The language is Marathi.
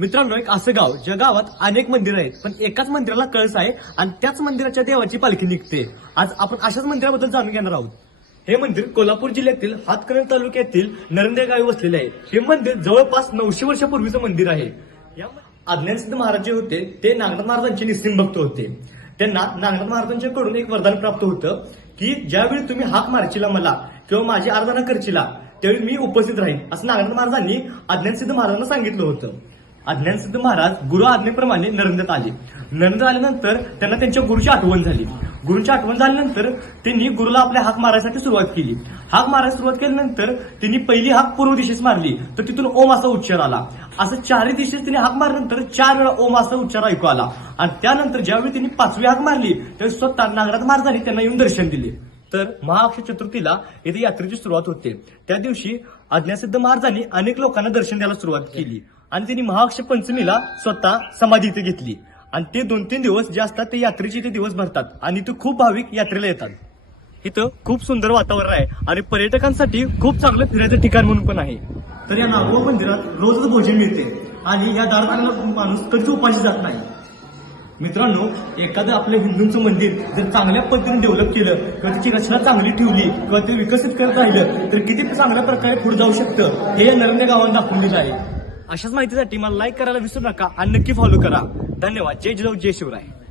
मित्रांनो, एक असं गाव ज्या गावात अनेक मंदिरं आहेत, पण एकाच मंदिराला कळस आहे आणि त्याच मंदिराच्या देवाची पालखी निघते. आज आपण अशाच मंदिराबद्दल जाणून घेणार आहोत. हे मंदिर कोल्हापूर जिल्ह्यातील हातकणंगले तालुक्यातील नरंदे गावी वसलेले आहे. हे मंदिर जवळपास 900 वर्षापूर्वीचं मंदिर आहे. या अज्ञानसिद्ध महाराज जे होते ते नागनाथ महाराजांचे निस्सिम भक्त होते. त्यांना नागनाथ महाराजांच्याकडून एक वरदान प्राप्त होतं की ज्यावेळी तुम्ही हाक मारचिला मला किंवा माझी आराधना करचिला त्यावेळी मी उपस्थित राहीन, असं नागनाथ महाराजांनी अज्ञानसिद्ध महाराजांना सांगितलं होतं. अज्ञानसिद्ध महाराज गुरु आज्ञेप्रमाणे नरंदेत आले. नरंदेत आल्यानंतर त्यांना त्यांच्या गुरुची आठवण झाली. गुरुची आठवण झाल्यानंतर त्यांनी गुरुला आपल्या हाक मारायसाठी सुरुवात केली. हाक मारायला सुरुवात केल्यानंतर त्यांनी पहिली हाक पूर्व दिशेस मारली तर तिथून ओम असा उच्चार आला. असं चारही दिशेस त्यांनी हाक मारल्यानंतर 4 वेळा ओम असा उच्चार ऐकू आला. आणि त्यानंतर ज्यावेळी त्यांनी 5वी हाक मारली त्यावेळी स्वतः नागनाथ महाराजांनी त्यांना येऊन दर्शन दिले. तर महाअक्षय चतुर्थीला इथे यात्रेची सुरुवात होते. त्या दिवशी अज्ञानसिद्ध महाराजांनी अनेक लोकांना दर्शन द्यायला सुरुवात केली आणि त्यांनी महाअक्षय पंचमीला स्वतः समाधी इथे घेतली. आणि ते 2-3 दिवस जे असतात ते यात्रेचे इथे दिवस भरतात आणि इथे खूप भाविक यात्रेला येतात. इथं खूप सुंदर वातावरण आहे आणि पर्यटकांसाठी खूप चांगलं फिरायचं ठिकाण म्हणून पण आहे. तर या नागोबा मंदिरात रोजच भोजन मिळते आणि या दारात माणूस कधीच उपाशी जात नाही. मित्रांनो, एखादं आपलं हिंदूंचं मंदिर जर चांगल्या पद्धतीने डेव्हलप केलं किंवा त्याची रचना चांगली ठेवली किंवा ते विकसित करत राहिलं तर किती चांगल्या प्रकारे पुढे जाऊ शकतं हे या नरंदे गावात दाखवून दिलं आहे. अशाच माहितीसाठी मला लाईक करायला विसरू नका आणि नक्की फॉलो करा. धन्यवाद. जय जिजाऊ, जय शिवराय.